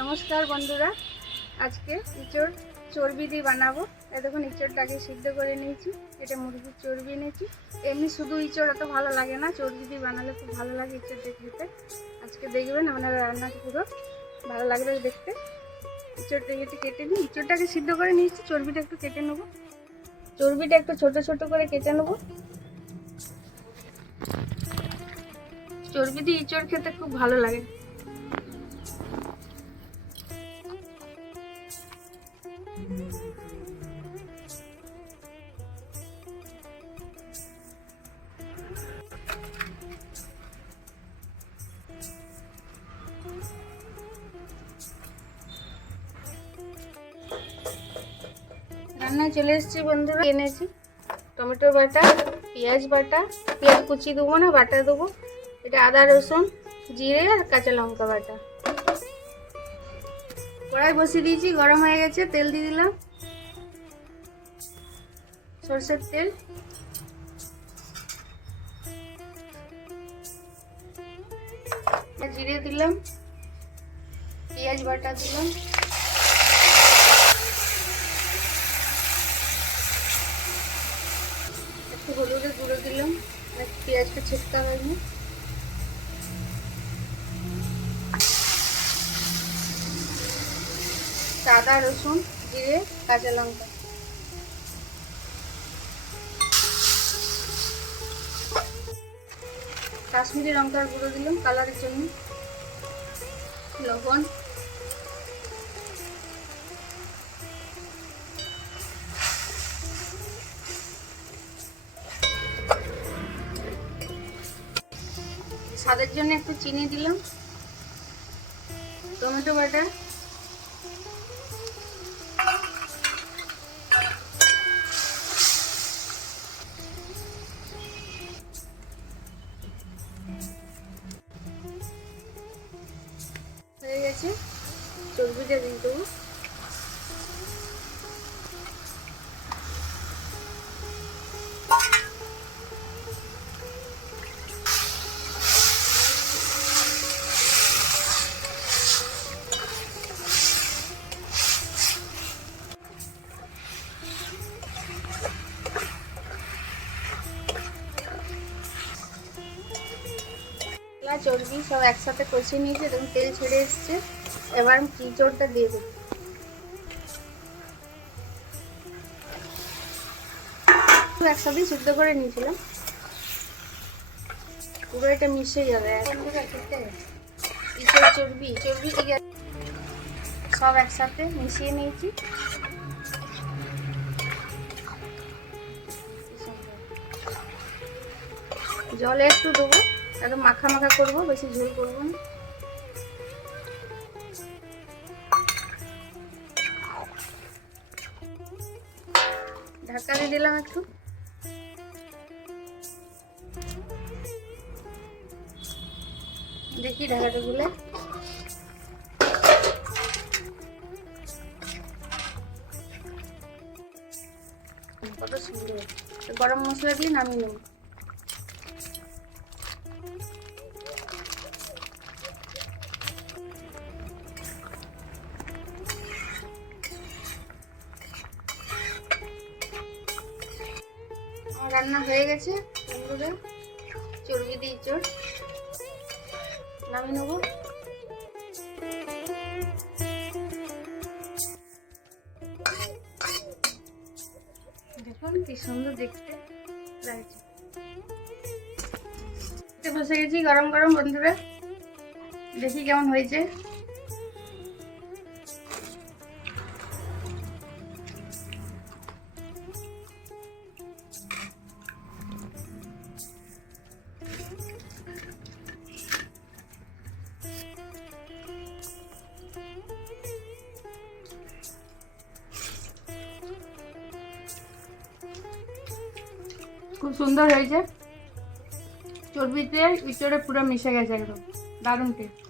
নমস্কার বন্ধুরা, আজকে ইঁচড় চর্বি দিয়ে বানাবো। এ দেখুন, ইঁচড়টাকে সিদ্ধ করে নিয়েছি, এটা মুরগির চর্বি নিয়েছি এমনি শুধু ইঁচড় অত ভালো লাগে না চর্বি দিয়ে বানালে খুব ভালো লাগে ইঁচড় দিয়ে খেতে। আজকে দেখবেন আপনারা রান্নাটা পুরো ভালো লাগবে দেখতে। ইঁচড়টা একটু কেটে নিই, ইঁচড়টাকে সিদ্ধ করে নিয়েছি, চর্বিটা একটু কেটে নেব। চর্বিটা একটু ছোট ছোট করে কেটে নেব। চর্বি দিয়ে ইঁচড় খেতে খুব ভালো লাগে। রান্নায় চলে এসেছি বন্ধুরা। এনেছি। টমেটো বাটা, পেঁয়াজ বাটা, পেঁয়াজ কুচি দেবো না, বাটা দেবো। এটা আদা রসুন, জিরে আর কাঁচা লঙ্কা বাটা। কড়াই বসিয়ে দিয়েছি, গরম হয়ে গেছে, তেল দিয়ে দিলাম। সরষের তেল। জিরে দিলাম, পেঁয়াজ বাটা দিলাম। একটু হলুদের গুঁড়ো দিলাম আর পেঁয়াজটা ছেটকা হয়নি আদা রসুন, জিরে, কাঁচা লঙ্কা। কাশ্মীরি লঙ্কার গুঁড়ো দিলাম কালারের জন্য। লবণ। স্বাদের জন্য একটু চিনি দিলাম। টমেটো বাটা। হয়ে গেছে। চর্বিটা দিন দেবো চর্বি সব একসাথে কষিয়ে নিয়েছে দেখুন তেল ছেড়ে এসছে। এবার আমি চিচড়টা দিয়ে দেবো। একসাথে সিদ্ধ করে নিয়েছিলাম। পুরো এটা মিশে যাবে ইঁচড় চর্বি চর্বি সব একসাথে মিশিয়ে নিয়েছি। জলে একটু দেবো। একদম মাখা মাখা করব, বেশি ঝোল করব না। ঢাকা দিয়ে দিলাম একটু। দেখি ঢাকাটা গুলে কত সুন্দর। গরম মশলা দিয়ে নামিয়ে নেব। রান্না হয়ে গেছে। বন্ধুরা, চর্বি দিয়ে চোর। নামিয়ে নেব। দেখুন কি সুন্দর দেখতে লাগছে। বসে গেছি গরম গরম, বন্ধুরা। দেখি কেমন হয়েছে। খুব সুন্দর হয়েছে। চর্বিতে ইঁচড়ে পুরো মিশে গেছে একদম। দারুণ টেস্ট